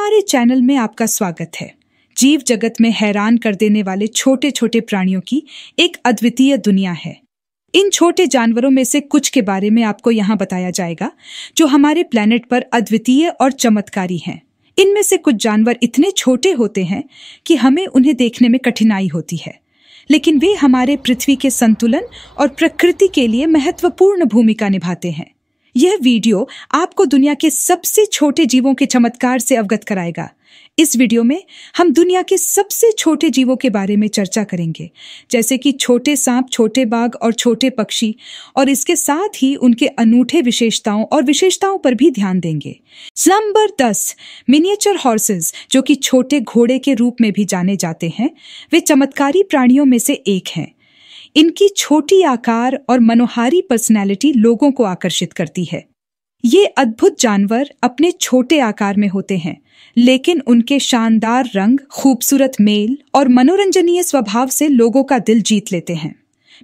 हमारे चैनल में आपका स्वागत है। जीव जगत में हैरान कर देने वाले छोटे छोटे प्राणियों की एक अद्वितीय दुनिया है। इन छोटे जानवरों में से कुछ के बारे में आपको यहाँ बताया जाएगा जो हमारे प्लेनेट पर अद्वितीय और चमत्कारी हैं। इनमें से कुछ जानवर इतने छोटे होते हैं कि हमें उन्हें देखने में कठिनाई होती है, लेकिन वे हमारे पृथ्वी के संतुलन और प्रकृति के लिए महत्वपूर्ण भूमिका निभाते हैं। यह वीडियो आपको दुनिया के सबसे छोटे जीवों के चमत्कार से अवगत कराएगा। इस वीडियो में हम दुनिया के सबसे छोटे जीवों के बारे में चर्चा करेंगे, जैसे कि छोटे सांप, छोटे बाघ और छोटे पक्षी, और इसके साथ ही उनके अनूठे विशेषताओं पर भी ध्यान देंगे। नंबर 10, मिनिएचर हॉर्सेस, जो कि छोटे घोड़े के रूप में भी जाने जाते हैं, वे चमत्कारी प्राणियों में से एक हैं। इनकी छोटी आकार और मनोहारी पर्सनैलिटी लोगों को आकर्षित करती है। ये अद्भुत जानवर अपने छोटे आकार में होते हैं, लेकिन उनके शानदार रंग, खूबसूरत मेल और मनोरंजनीय स्वभाव से लोगों का दिल जीत लेते हैं।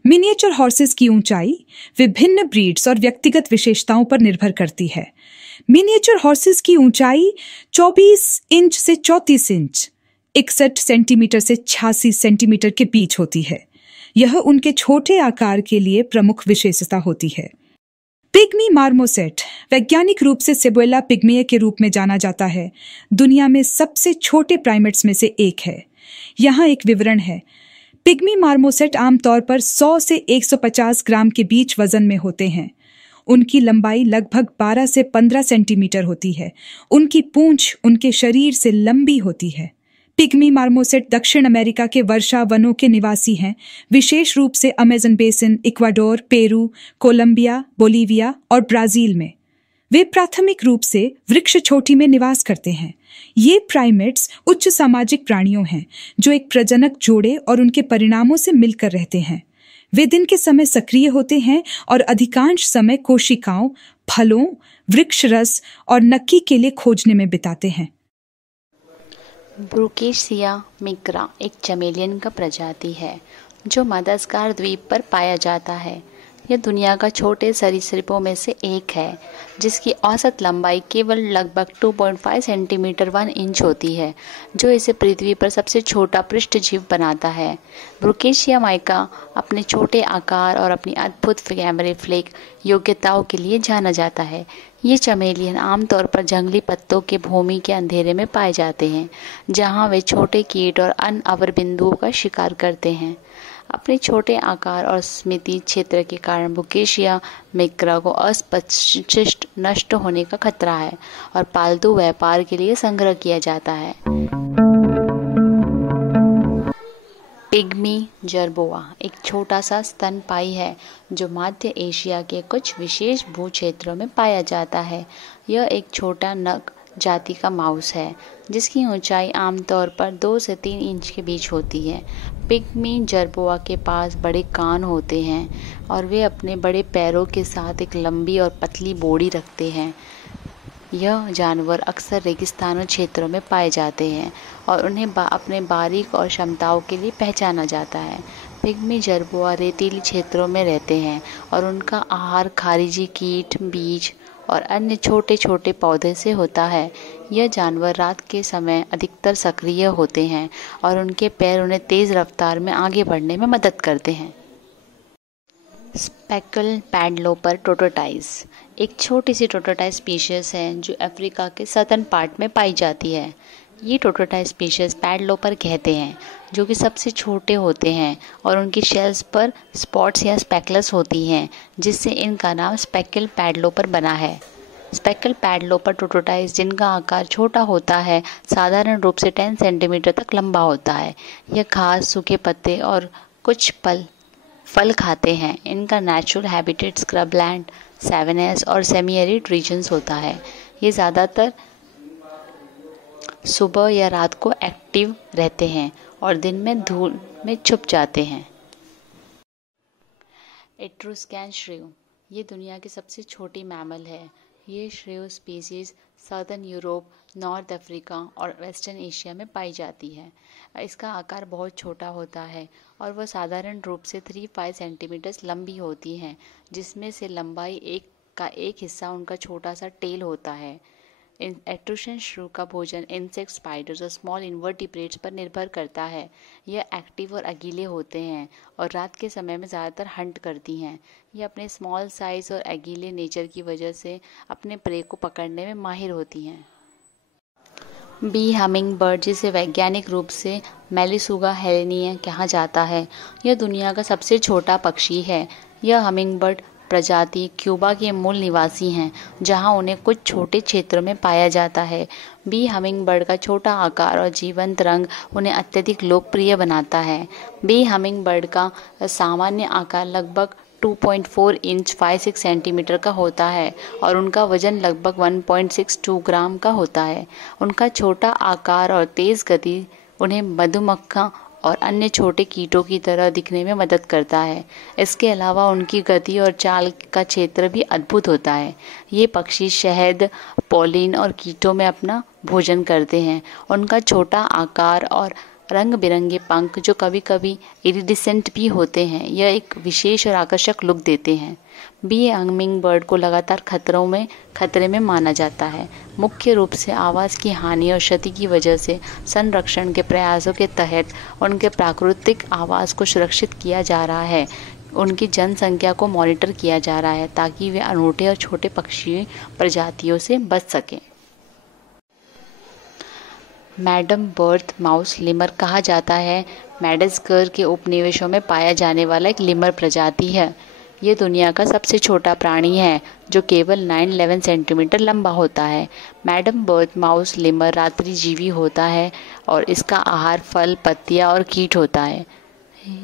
मिनिएचर हॉर्सेस की ऊंचाई विभिन्न ब्रीड्स और व्यक्तिगत विशेषताओं पर निर्भर करती है। मिनिएचर हॉर्सेस की ऊंचाई 24 इंच से 34 इंच, 61 सेंटीमीटर से 86 सेंटीमीटर के बीच होती है। यह उनके छोटे आकार के लिए प्रमुख विशेषता होती है। पिग्मी मार्मोसेट, वैज्ञानिक रूप से सेबुएला पिग्मिए के रूप में जाना जाता है, दुनिया में सबसे छोटे प्राइमेट्स में से एक है। यहाँ एक विवरण है। पिग्मी मार्मोसेट आमतौर पर 100 से 150 ग्राम के बीच वजन में होते हैं। उनकी लंबाई लगभग 12 से 15 सेंटीमीटर होती है। उनकी पूंछ उनके शरीर से लंबी होती है। पिग्मी मार्मोसेट दक्षिण अमेरिका के वर्षा वनों के निवासी हैं, विशेष रूप से Amazon basin, Ecuador, Peru, Colombia, Bolivia और ब्राजील में। वे प्राथमिक रूप से वृक्ष चोटी में निवास करते हैं। ये प्राइमेट्स उच्च सामाजिक प्राणियों हैं जो एक प्रजनक जोड़े और उनके परिणामों से मिलकर रहते हैं। वे दिन के समय सक्रिय होते हैं और अधिकांश समय कोशिकाओं, फलों, वृक्ष रस और नक्की के लिए खोजने में बिताते हैं। ब्रुकेशिया मिक्रा एक चमेलियन का प्रजाति है जो मादागास्कर द्वीप पर पाया जाता है। यह दुनिया का छोटे सरीसृपों में से एक है जिसकी औसत लंबाई केवल लगभग 2.5 सेंटीमीटर 1 इंच होती है, जो इसे पृथ्वी पर सबसे छोटा पृष्ठजीव बनाता है। ब्रुकेशिया माइका अपने छोटे आकार और अपनी अद्भुत कैमरेफ्लेक योग्यताओं के लिए जाना जाता है। ये चमेलियन आमतौर पर जंगली पत्तों के भूमि के अंधेरे में पाए जाते हैं, जहाँ वे छोटे कीट और अन्य अवरबिंदुओं का शिकार करते हैं। अपने छोटे आकार और सीमित क्षेत्र के कारण ब्रुकेशिया मिक्रा को अस्पष्ट नष्ट होने का खतरा है और पालतू व्यापार के लिए संग्रह किया जाता है। पिग्मी जर्बोआ एक छोटा सा स्तनपायी है जो मध्य एशिया के कुछ विशेष भूक्षेत्रों में पाया जाता है। यह एक छोटा नग जाति का माउस है जिसकी ऊंचाई आमतौर पर 2 से 3 इंच के बीच होती है। पिग्मी जर्बोआ के पास बड़े कान होते हैं और वे अपने बड़े पैरों के साथ एक लंबी और पतली बॉडी रखते हैं। यह जानवर अक्सर रेगिस्तानों क्षेत्रों में पाए जाते हैं और उन्हें अपने बारीक और क्षमताओं के लिए पहचाना जाता है। पिग्मी जर्बोआ रेतीली क्षेत्रों में रहते हैं और उनका आहार खारिजी कीट, बीज और अन्य छोटे छोटे पौधे से होता है। यह जानवर रात के समय अधिकतर सक्रिय होते हैं और उनके पैर उन्हें तेज़ रफ्तार में आगे बढ़ने में मदद करते हैं। स्पेकल पैडलोपर टोटोटाइज एक छोटी सी टोटोटाइज स्पीशीज है जो अफ्रीका के सदर्न पार्ट में पाई जाती है। ये टोटोटाइज स्पीशीज पैडलोपर कहते हैं, जो कि सबसे छोटे होते हैं और उनकी शेल्स पर स्पॉट्स या स्पेकल्स होती हैं, जिससे इनका नाम स्पेकल पैडलोपर बना है। स्पेकल पैडलोपर टोटोटाइज, जिनका आकार छोटा होता है, साधारण रूप से 10 सेंटीमीटर तक लंबा होता है। यह घास, सूखे पत्ते और कुछ फल खाते हैं। इनका नेचुरल हैबिटेट स्क्रबलैंड, सैवनेस और सेमी एरिड रीजन्स होता है। ये ज़्यादातर सुबह या रात को एक्टिव रहते हैं और दिन में धूल में छुप जाते हैं। एट्रुस्कैन श्रिव ये दुनिया की सबसे छोटी मैमल है। ये shrew species southern Europe, north Africa और वेस्टर्न एशिया में पाई जाती है। इसका आकार बहुत छोटा होता है और वह साधारण रूप से 3-5 सेंटीमीटर लंबी होती हैं, जिसमें से लंबाई का एक हिस्सा उनका छोटा सा टेल होता है। एट्रुशियन श्रू का भोजन इंसेक्ट, स्पाइडर्स और स्मॉल इन्वर्टिब्रेट्स पर निर्भर करता है। यह एक्टिव और अकेले होते हैं और रात के समय में ज़्यादातर हंट करती हैं। ये अपने स्मॉल साइज़ और अकेले नेचर की वजह से अपने प्रे को पकड़ने में माहिर होती हैं। बी हमिंग बर्ड, जिसे वैज्ञानिक रूप से मेलिसुगा हेलेनिया कहा जाता है, यह दुनिया का सबसे छोटा पक्षी है। यह हमिंग बर्ड प्रजाति क्यूबा के मूल निवासी हैं, जहां उन्हें कुछ छोटे क्षेत्रों में पाया जाता है। बी हमिंग बर्ड का छोटा आकार और जीवंत रंग उन्हें अत्यधिक लोकप्रिय बनाता है। बी हमिंग बर्ड का सामान्य आकार लगभग 2.4 इंच 56 सेंटीमीटर का होता है और उनका वजन लगभग 1.62 ग्राम का होता है। उनका छोटा आकार और तेज़ गति उन्हें मधुमक्खा और अन्य छोटे कीटों की तरह दिखने में मदद करता है। इसके अलावा उनकी गति और चाल का क्षेत्र भी अद्भुत होता है। ये पक्षी शहद, पॉलिन और कीटों में अपना भोजन करते हैं। उनका छोटा आकार और रंग बिरंगे पंख, जो कभी कभी इरिडिसेंट भी होते हैं, यह एक विशेष और आकर्षक लुक देते हैं। बी हमिंग बर्ड को लगातार खतरे में माना जाता है, मुख्य रूप से आवाज़ की हानि और क्षति की वजह से। संरक्षण के प्रयासों के तहत उनके प्राकृतिक आवास को सुरक्षित किया जा रहा है। उनकी जनसंख्या को मॉनिटर किया जा रहा है ताकि वे अनूठे और छोटे पक्षी प्रजातियों से बच सकें। मैडम बर्थ माउस लिमर कहा जाता है, मैडागास्कर के उपनिवेशों में पाया जाने वाला एक लिमर प्रजाति है। ये दुनिया का सबसे छोटा प्राणी है, जो केवल 9-11 सेंटीमीटर लंबा होता है। मैडम बर्थ माउस लिमर रात्रिजीवी होता है और इसका आहार फल, पत्तियां और कीट होता है।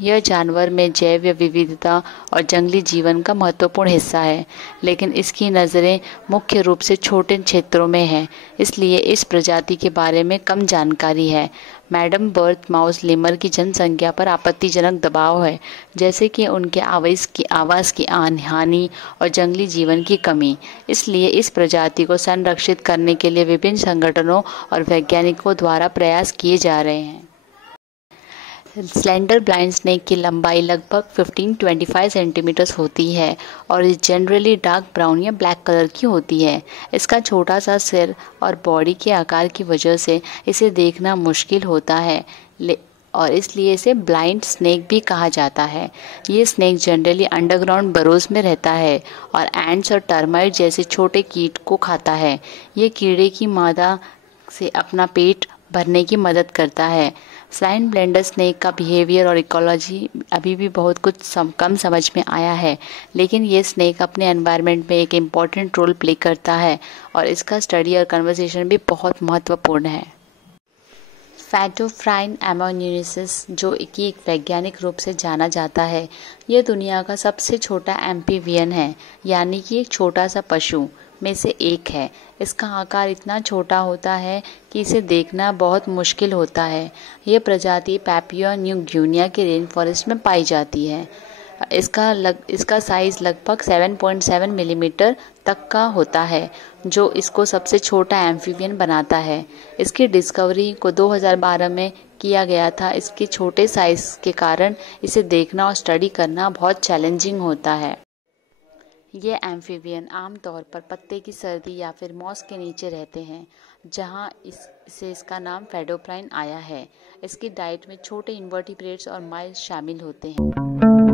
यह जानवर में जैव विविधता और जंगली जीवन का महत्वपूर्ण हिस्सा है, लेकिन इसकी नज़रें मुख्य रूप से छोटे क्षेत्रों में हैं, इसलिए इस प्रजाति के बारे में कम जानकारी है। मैडम बर्थ माउस लिमर की जनसंख्या पर आपत्तिजनक दबाव है, जैसे कि उनके आवास की हानि और जंगली जीवन की कमी। इसलिए इस प्रजाति को संरक्षित करने के लिए विभिन्न संगठनों और वैज्ञानिकों द्वारा प्रयास किए जा रहे हैं। स्लेंडर ब्लाइंड स्नेक की लंबाई लगभग 15-25 सेंटीमीटर्स होती है और ये जनरली डार्क ब्राउन या ब्लैक कलर की होती है। इसका छोटा सा सिर और बॉडी के आकार की वजह से इसे देखना मुश्किल होता है और इसलिए इसे ब्लाइंड स्नेक भी कहा जाता है। ये स्नेक जनरली अंडरग्राउंड बरोज में रहता है और एंट्स और टर्माइट जैसे छोटे कीट को खाता है। ये कीड़े की मादा से अपना पेट भरने की मदद करता है। स्लाइन ब्लेंडर स्नेक का बिहेवियर और इकोलॉजी अभी भी बहुत कुछ कम समझ में आया है, लेकिन ये स्नेक अपने एनवायरनमेंट में एक इम्पॉर्टेंट रोल प्ले करता है और इसका स्टडी और कन्वर्सेशन भी बहुत महत्वपूर्ण है। फेडोफ्राइन एमोनियसिस, जो कि एक वैज्ञानिक रूप से जाना जाता है, यह दुनिया का सबसे छोटा एम्फीबियन है, यानी कि एक छोटा सा पशु में से एक है। इसका आकार इतना छोटा होता है कि इसे देखना बहुत मुश्किल होता है। यह प्रजाति पापुआ न्यू गिनिया के रेन फॉरेस्ट में पाई जाती है। इसका साइज़ लगभग 7.7 मिलीमीटर तक का होता है, जो इसको सबसे छोटा एम्फीबियन बनाता है। इसकी डिस्कवरी को 2012 में किया गया था। इसके छोटे साइज़ के कारण इसे देखना और स्टडी करना बहुत चैलेंजिंग होता है। ये एम्फीबियन आमतौर पर पत्ते की सर्दी या फिर मॉस के नीचे रहते हैं, जहां इसका नाम फेडोफ्राइन आया है। इसकी डाइट में छोटे इन्वर्टिब्रेट्स और माइल्स शामिल होते हैं।